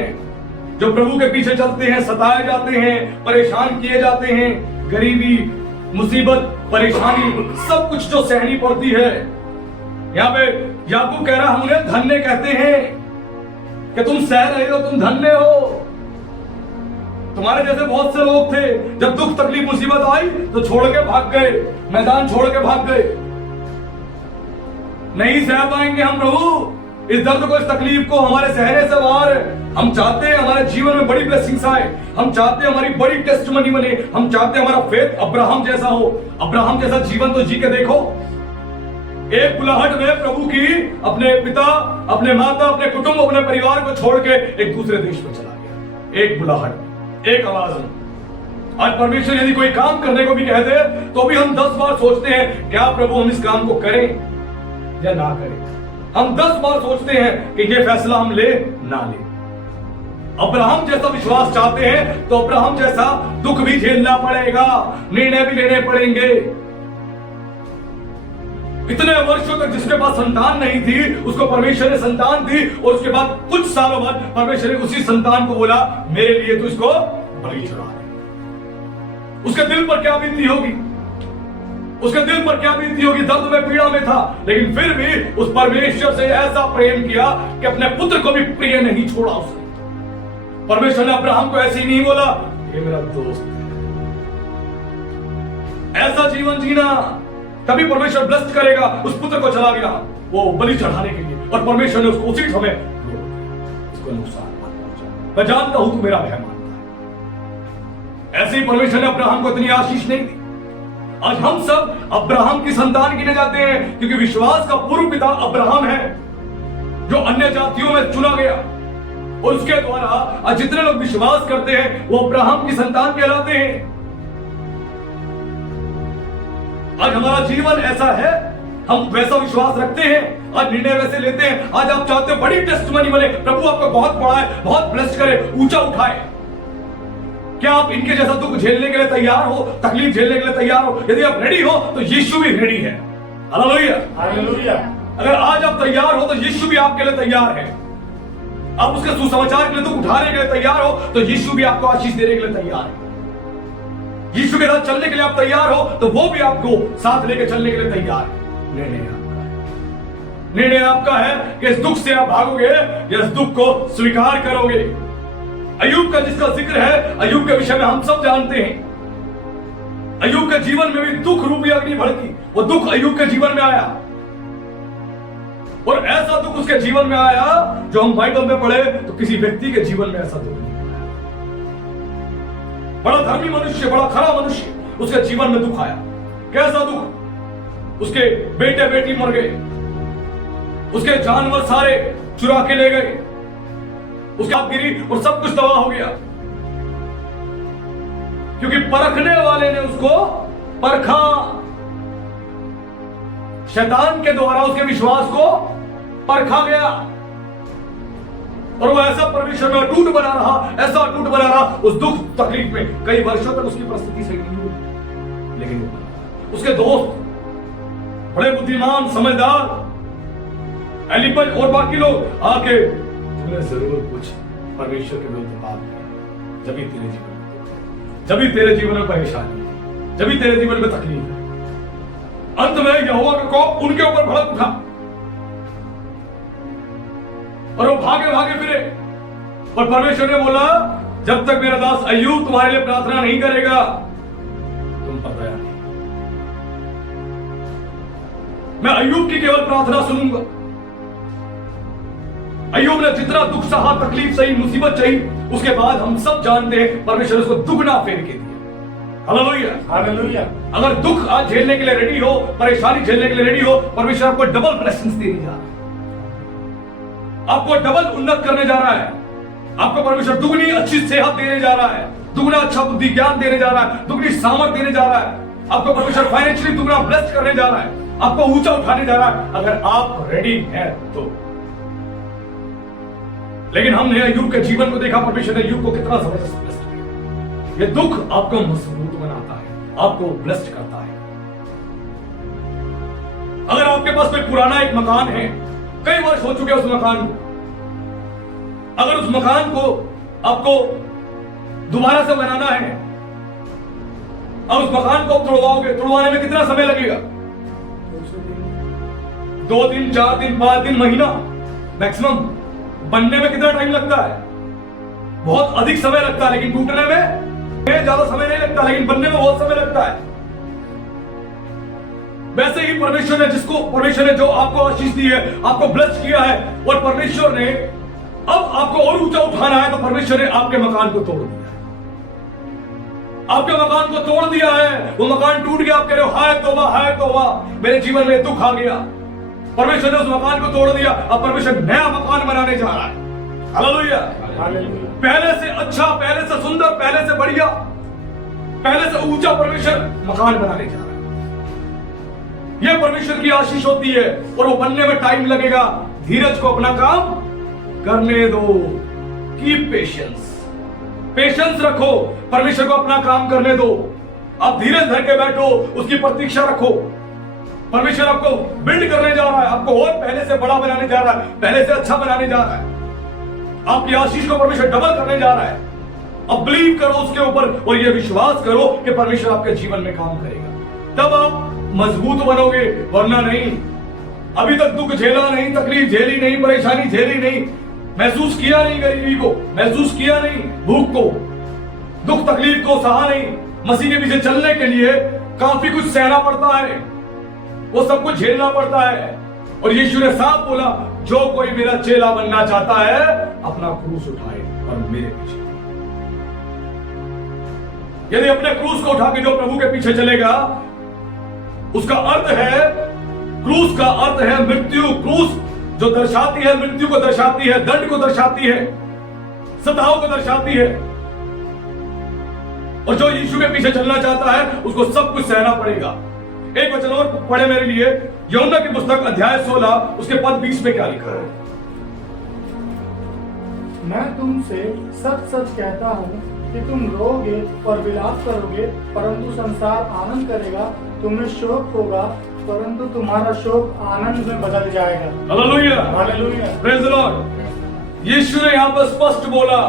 जो प्रभु के पीछे चलते हैं, सताए जाते हैं, परेशान किए जाते हैं, गरीबी, मुसीबत, परेशानी, सब कुछ जो सहनी पड़ती है। यहाँ पे याकूब कह रहा, हम उन्हें धन्य कहते हैं कि तुम सह रहे हो, तुम धन्य हो। तुम्हारे जैसे बहुत से लोग थे, जब दुख तकलीफ मुसीबत आई तो छोड़ के भाग गए, मैदान छोड़ के भाग गए। नहीं सह पाएंगे हम प्रभु इस दर्द को, इस तकलीफ को, हमारे सहने से बाहर है। हम चाहते हैं हमारे जीवन में बड़ी ब्लेसिंग्स आए, हम चाहते हैं हमारी बड़ी टेस्टमनी बने, हम चाहते हैं हमारा फेथ अब्राहम जैसा हो। अब्राहम जैसा जीवन तो जी के देखो। एक बुलाहट में प्रभु की अपने पिता, अपने माता, अपने कुटुंब, अपने परिवार को छोड़ के एक दूसरे देश में चला गया। एक बुलाहट, एक आवाज में। आज परमेश्वर यदि कोई काम करने को भी कहते तो भी हम 10 बार सोचते हैं क्या प्रभु हम इस काम को करें या ना करें। हम 10 बार सोचते हैं कि ये फैसला हम ले ना ले। अब्राहम जैसा विश्वास चाहते हैं तो अब्राहम जैसा दुख भी झेलना पड़ेगा, निर्णय भी लेने पड़ेंगे। इतने वर्षों तक जिसके पास संतान नहीं थी उसको परमेश्वर ने संतान दी, और उसके बाद कुछ सालों बाद परमेश्वर ने उसी संतान को बोला मेरे लिए तो इसको बलि चढ़ा दे। उसके दिल पर क्या बीती होगी, उसके दिल पर क्या बीती होगी। दर्द में, पीड़ा में था, लेकिन फिर भी उस परमेश्वर से ऐसा प्रेम किया कि अपने पुत्र को भी प्रिय नहीं छोड़ा उसने। परमेश्वर ने अब्राहम को ऐसे ही नहीं बोला ये मेरा दोस्त है। ऐसा जीवन जीना तभी परमेश्वर ब्लेस्ड करेगा। उस पुत्र को चला गया वो बलि चढ़ाने के लिए, और परमेश्वर ने उसको उसी समय उसको नुकसान मत पहुंचा। मैं जानता हूं तू मेरा भय मानता है। ऐसे ही परमेश्वर ने अब्राहम को इतनी आशीष नहीं दी। आज हम सब अब्राहम की संतान गिने जाते हैं क्योंकि विश्वास का पूर्व पिता अब्राहम है, जो अन्य जातियों में चुना गया, और उसके द्वारा आज जितने लोग विश्वास करते हैं वो अब्राहम की संतान कहलाते हैं। आज हमारा जीवन ऐसा है, हम वैसा विश्वास रखते हैं, आज निर्णय वैसे लेते हैं। आज आप चाहते हो बड़ी टेस्टमनी मिले, प्रभु आपको बहुत बढ़ाए, बहुत ब्लेस करे, ऊंचा उठाए। क्या आप इनके जैसा दुख झेलने के लिए तैयार हो, तकलीफ झेलने के लिए तैयार हो? यदि आप रेडी हो तो यीशु भी रेडी है। Hallelujah, hallelujah. अगर आज आप तैयार हो तो यीशु भी आपके लिए तैयार है। आप उसके सुसमाचार के लिए दुख उठाने के लिए तैयार हो तो यीशु भी आपको आशीष देने के लिए तैयार है। यीशु के साथ चलने के लिए आप तैयार हो तो वो भी आपको साथ लेकर चलने के लिए तैयार है। निर्णय आपका है, निर्णय आपका है कि इस दुख से आप भागोगे या इस दुख को स्वीकार करोगे। अय्यूब का जिसका जिक्र है, अय्यूब के विषय में हम सब जानते हैं। अय्यूब के जीवन में भी दुख रूपी अग्नि भड़की। वो दुख अय्यूब के जीवन में आया, और ऐसा दुख उसके जीवन में आया जो हम बाइबल में पढ़े तो किसी व्यक्ति के जीवन में ऐसा दुख नहीं आया। बड़ा धर्मी मनुष्य, बड़ा खरा मनुष्य, उसके जीवन में दुख आया। कैसा दुख? उसके बेटे बेटी मर गए, उसके जानवर सारे चुरा के ले गए, उसकी आग गिरी और सब कुछ तबाह हो गया, क्योंकि परखने वाले ने उसको परखा। शैतान के द्वारा उसके विश्वास को परखा गया, और वो ऐसा परमेश्वर में अटूट बना रहा, ऐसा अटूट बना रहा उस दुख तकलीफ में। कई वर्षों तक उसकी परिस्थिति सही नहीं हुई, लेकिन उसके दोस्त, बड़े बुद्धिमान, समझदार एलिपज और बाकी लोग आके तुमने जरूर कुछ परमेश्वर के विरुद्ध बात की, जब भी तेरे जीवन में, जब भी तेरे जीवन में परेशानी, जब भी तेरे जीवन में तकलीफ है। अंत में यहोवा का कोप उनके ऊपर भड़क उठा और वो भागे भागे फिरे, और परमेश्वर ने बोला जब तक मेरा दास अय्यूब तुम्हारे लिए प्रार्थना नहीं करेगा तुम पर दया नहीं। मैं अय्यूब की केवल प्रार्थना सुनूंगा। अय्यूब ने जितना दुख सहा, तकलीफ सही, मुसीबत सही, उसके बाद हम सब जानते हैं परमेश्वर उसको दुगना फेर के दिया। Hallelujah, hallelujah. अगर दुख आज झेलने के लिए रेडी हो, परेशानी झेलने के लिए रेडी हो, परमेश्वर आपको डबल ब्लेसिंग्स देने जा रहा है, आपको डबल उन्नत करने जा रहा है। आपको परमेश्वर दुगनी अच्छी सेहत देने जा रहा है, दुगना अच्छा बुद्धि ज्ञान देने जा रहा है, दुगनी सामर्थ देने जा रहा है। आपको परमेश्वर फाइनेंशियली दुगना ब्लेस्ड करने जा रहा है, आपको ऊंचा उठाने जा रहा है, अगर आप रेडी हैं तो। लेकिन हमने अय्यूब के जीवन को देखा, परमेश्वर ने अय्यूब को कितना जबरदस्त ब्लेस्ड किया। ये दुख आपको मजबूत बनाता है, आपको ब्लेस्ड करता है। अगर आपके पास कोई पुराना एक मकान है, कई वर्ष हो चुके उस मकान को, अगर उस मकान को आपको दोबारा से बनाना है, अब उस मकान को तोड़वाओगे, तोड़वाने में कितना समय लगेगा? 2 दिन, 4 दिन, 5 दिन, महीना मैक्सिमम। बनने में कितना टाइम लगता है? बहुत अधिक समय लगता है, लेकिन टूटने में ज्यादा समय नहीं लगता, लेकिन बनने में बहुत समय लगता है। वैसे ही परमेश्वर ने जो आपको आशीष दी है, आपको ब्लेस किया है, और परमेश्वर ने अब आपको और ऊंचा उठाना है तो परमेश्वर ने आपके मकान को तोड़ दिया है। आपके मकान को तोड़ दिया है, वो मकान टूट गया। आप कह रहे हो हाय तौबा मेरे जीवन में दुख आ गया। परमेश्वर ने उस मकान को तोड़ दिया, अब परमेश्वर नया मकान बनाने जा रहा है। हालेलुया। पहले से अच्छा, पहले से सुंदर, पहले से बढ़िया, पहले से ऊंचा परमेश्वर मकान बनाने जा रहा है। यह परमेश्वर की आशीष होती है और वो बनने में टाइम लगेगा। धीरज को अपना काम करने दो। कीप पेशेंस, पेशेंस रखो, परमेश्वर को अपना काम करने दो। आप धीरज धर के बैठो, उसकी प्रतीक्षा रखो। परमेश्वर आपको बिल्ड करने जा रहा है, आपको और पहले से बड़ा बनाने जा रहा है, पहले से अच्छा बनाने जा रहा है। आपकी आशीष को परमेश्वर डबल करने जा रहा है। अब बिलीव करो उसके ऊपर और यह विश्वास करो कि परमेश्वर आपके जीवन में काम करेगा। तब आप मजबूत बनोगे, वरना नहीं। अभी तक दुख झेला नहीं, तकलीफ झेली नहीं, परेशानी झेली नहीं, महसूस किया नहीं गरीबी को, महसूस किया नहीं भूख को, दुख तकलीफ को सहा नहीं। मसीह के पीछे चलने के लिए काफी कुछ सहना पड़ता है, वो सब कुछ झेलना पड़ता है। और यीशु ने साफ बोला, जो कोई मेरा चेला बनना चाहता है अपना क्रूस उठाए और मेरे पीछे। यदि अपने क्रूस को उठा के जो प्रभु के पीछे चलेगा, उसका अर्थ है, क्रूस का अर्थ है मृत्यु। क्रूस जो दर्शाती है, मृत्यु को दर्शाती है, दंड को दर्शाती है, सताव को दर्शाती है। और जो यीशु के पीछे चलना चाहता है उसको सब कुछ सहना पड़ेगा। एक वचन और पढ़े मेरे लिए, यूहन्ना की पुस्तक अध्याय 16 उसके पद 20 में क्या लिखा है? मैं तुमसे सच सच कहता हूँ कि तुम रोओगे और विलाप करोगे, परंतु संसार आनंद करेगा। तुम्हें शोक होगा, परंतु तुम्हारा शोक आनंद में बदल जाएगा। Hallelujah, hallelujah, praise the lord. Yeshu ने यहाँ पर स्पष्ट बोला,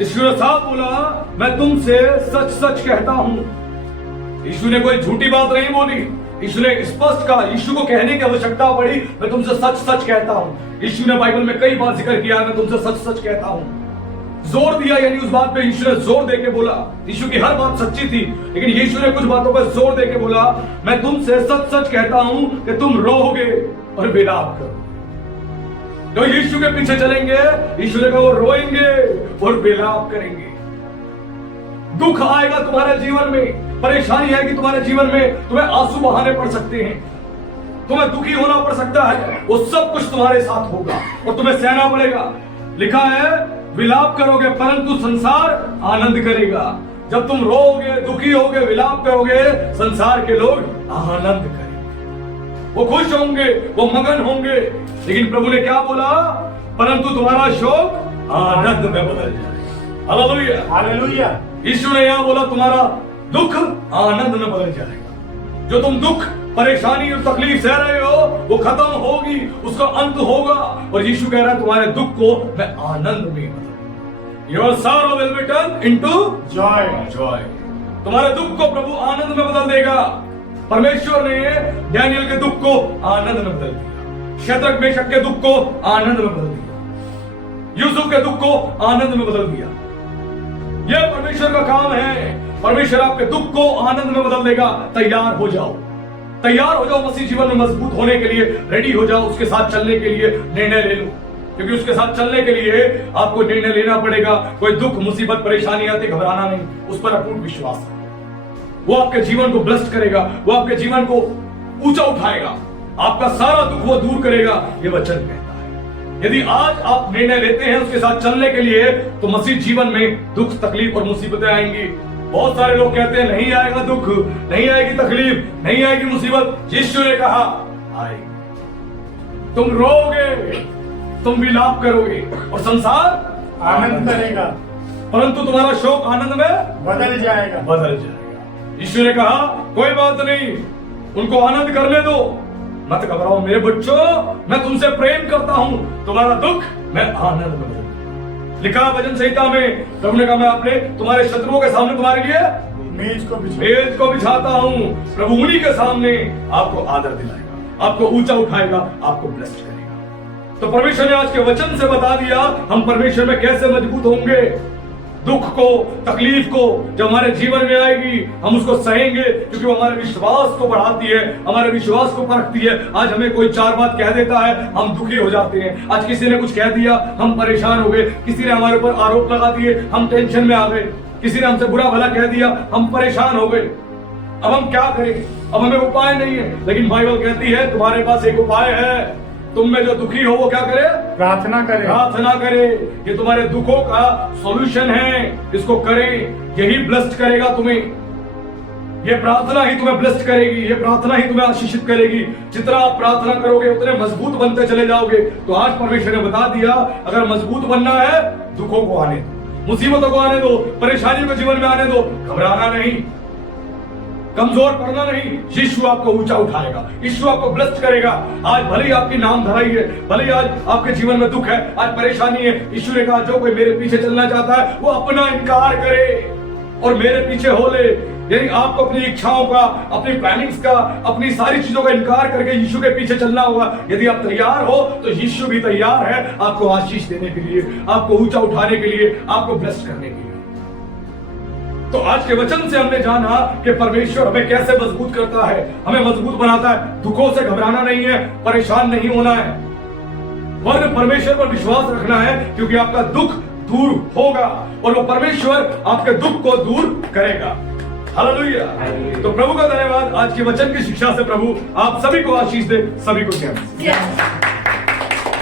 यीशु ने साफ बोला, मैं तुमसे सच सच कहता हूँ। यीशु ने कोई झूठी बात नहीं बोली, यीशु ने स्पष्ट कहा। यीशु को कहने की आवश्यकता पड़ी, मैं तुमसे सच सच कहता हूँ। यीशु ने बाइबल में कई बार जिक्र किया, मैं तुमसे सच सच कहता हूँ। जोर दिया, यानी उस बात पे यीशु ने जोर देके बोला। यीशु की हर बात सच्ची थी, लेकिन यीशु ने कुछ बातों पर जोर देके बोला, मैं तुमसे सच सच कहता हूं कि तुम रोओगे और विलाप करोगे। जो यीशु के पीछे चलेंगे, यीशु ने कहा वो रोएंगे और विलाप करेंगे। दुख आएगा तुम्हारे जीवन में, परेशानी आएगी तुम्हारे जीवन में, तुम्हें आंसू बहाने पड़ सकते हैं, तुम्हें दुखी होना पड़ सकता है, वो सब कुछ तुम्हारे साथ होगा और तुम्हें सहना पड़ेगा। लिखा है विलाप करोगे परंतु संसार आनंद करेगा। जब तुम रोओगे, दुखी होगे, विलाप करोगे, संसार के लोग आनंद करेंगे, वो खुश होंगे, वो मगन होंगे। लेकिन प्रभु ने क्या बोला? परंतु तुम्हारा शोक आनंद में बदल जाएगा। Hallelujah, hallelujah. यीशु ने यहां बोला तुम्हारा दुख आनंद में बदल जाएगा। जो तुम दुख, परेशानी और तकलीफ सह रहे हो वो खत्म होगी, उसका अंत होगा। और यीशु कह रहा है तुम्हारे दुख को मैं आनंद में बदलूंगा। Your sorrow will be turned into joy। तुम्हारे दुख को प्रभु आनंद में बदल देगा। परमेश्वर ने डैनियल के दुख को आनंद में बदल दिया, शद्रक मेशक के दुख को आनंद में बदल दिया, यूसुफ के दुख को आनंद में बदल दिया। यह परमेश्वर का काम है। परमेश्वर आपके दुख को आनंद में बदल देगा। तैयार हो जाओ, तैयार हो जाओ, मसीह जीवन में मजबूत होने के लिए रेडी हो जाओ। उसके साथ चलने के लिए निर्णय ले लो, क्योंकि उसके साथ चलने के लिए आपको निर्णय लेना पड़ेगा। कोई दुख, मुसीबत, परेशानी आती, घबराना नहीं, उस पर अटूट विश्वास है। वो आपके जीवन को ब्लेस्ड करेगा, वो आपके जीवन को ऊंचा उठाएगा, आपका सारा दुख वो दूर करेगा, ये वचन कहता है। यदि आज आप निर्णय लेते हैं उसके साथ चलने के लिए, तो मसीह जीवन में दुख, तकलीफ और मुसीबतें आएंगी। बहुत सारे लोग कहते हैं नहीं आएगा दुख, नहीं आएगी तकलीफ, नहीं आएगी मुसीबत। यीशु ने कहा आएगी। तुम रोओगे, तुम विलाप करोगे और संसार आनंद करेगा, परंतु तुम्हारा शोक आनंद में बदल जाएगा, बदल जाएगा। यीशु ने कहा कोई बात नहीं, उनको आनंद करने दो, मत घबराओ मेरे बच्चों, मैं तुमसे प्रेम करता हूं, तुम्हारा दुख मैं आनंद में बदल। लिखा भजन संहिता में, प्रभु ने कहा मैं अपने तुम्हारे शत्रुओं के सामने तुम्हारे लिए मेज को बिछाता हूं। प्रभु उन्हीं के सामने आपको आदर दिलाएगा, आपको ऊंचा उठाएगा, आपको ब्लेस्ड करेगा। तो परमेश्वर ने आज के वचन से बता दिया हम परमेश्वर में कैसे मजबूत होंगे। दुख को, तकलीफ को जब हमारे जीवन में आएगी हम उसको सहेंगे, क्योंकि वो हमारे विश्वास को बढ़ाती है, हमारे विश्वास को परखती है। आज हमें कोई चार बात कह देता है, हम दुखी हो जाते हैं। आज किसी ने कुछ कह दिया, हम परेशान हो गए। किसी ने हमारे ऊपर आरोप लगा दिए, हम टेंशन में आ गए। किसी ने हमसे बुरा भला कह दिया, हम परेशान हो गए। अब हम क्या करें? अब हमें उपाय नहीं है, लेकिन बाइबल कहती है तुम्हारे पास एक उपाय है। तुम में जो दुखी हो वो क्या करे? प्रार्थना करें। प्रार्थना करे। ये तुम्हारे दुखों का सॉल्यूशन है, इसको करें, यही ब्लेस्ड करेगा तुम्हें। ये प्रार्थना ही तुम्हें ब्लेस्ड करेगी, ये प्रार्थना ही तुम्हें आशीषित करेगी। जितना आप प्रार्थना करोगे उतने मजबूत बनते चले जाओगे। तो आज परमेश्वर ने बता दिया, अगर मजबूत बनना है दुखों को आने दो, मुसीबतों को आने दो, परेशानियों को जीवन में आने दो। घबराना नहीं, कमजोर पड़ना नहीं। यीशु आपको ऊंचा उठाएगा, यीशु आपको ब्लेस्ड करेगा। आज भले ही आपकी नाम धराई है, भले ही आज आपके जीवन में दुख है, आज परेशानी है, यीशु ने कहा जो कोई मेरे पीछे चलना चाहता है वो अपना इनकार करे और मेरे पीछे हो ले। यानी आपको अपनी इच्छाओं का, अपनी प्लानिंग्स का, अपनी सारी चीजों का इनकार करके यीशु के पीछे चलना होगा। यदि आप तैयार हो तो यीशु भी तैयार है आपको आशीष देने के लिए, आपको ऊंचा उठाने के लिए, आपको ब्लेस्ड करने के लिए। तो आज के वचन से हमने जाना कि परमेश्वर हमें कैसे मजबूत करता है, हमें मजबूत बनाता है। दुखों से घबराना नहीं है, परेशान नहीं होना है, वरन परमेश्वर पर विश्वास रखना है, क्योंकि आपका दुख दूर होगा और वो परमेश्वर आपके दुख को दूर करेगा। हालेलुया। तो प्रभु का धन्यवाद। आज के वचन की शिक्षा से प्रभु आप सभी को आशीष दे, सभी को ज्ञान दे।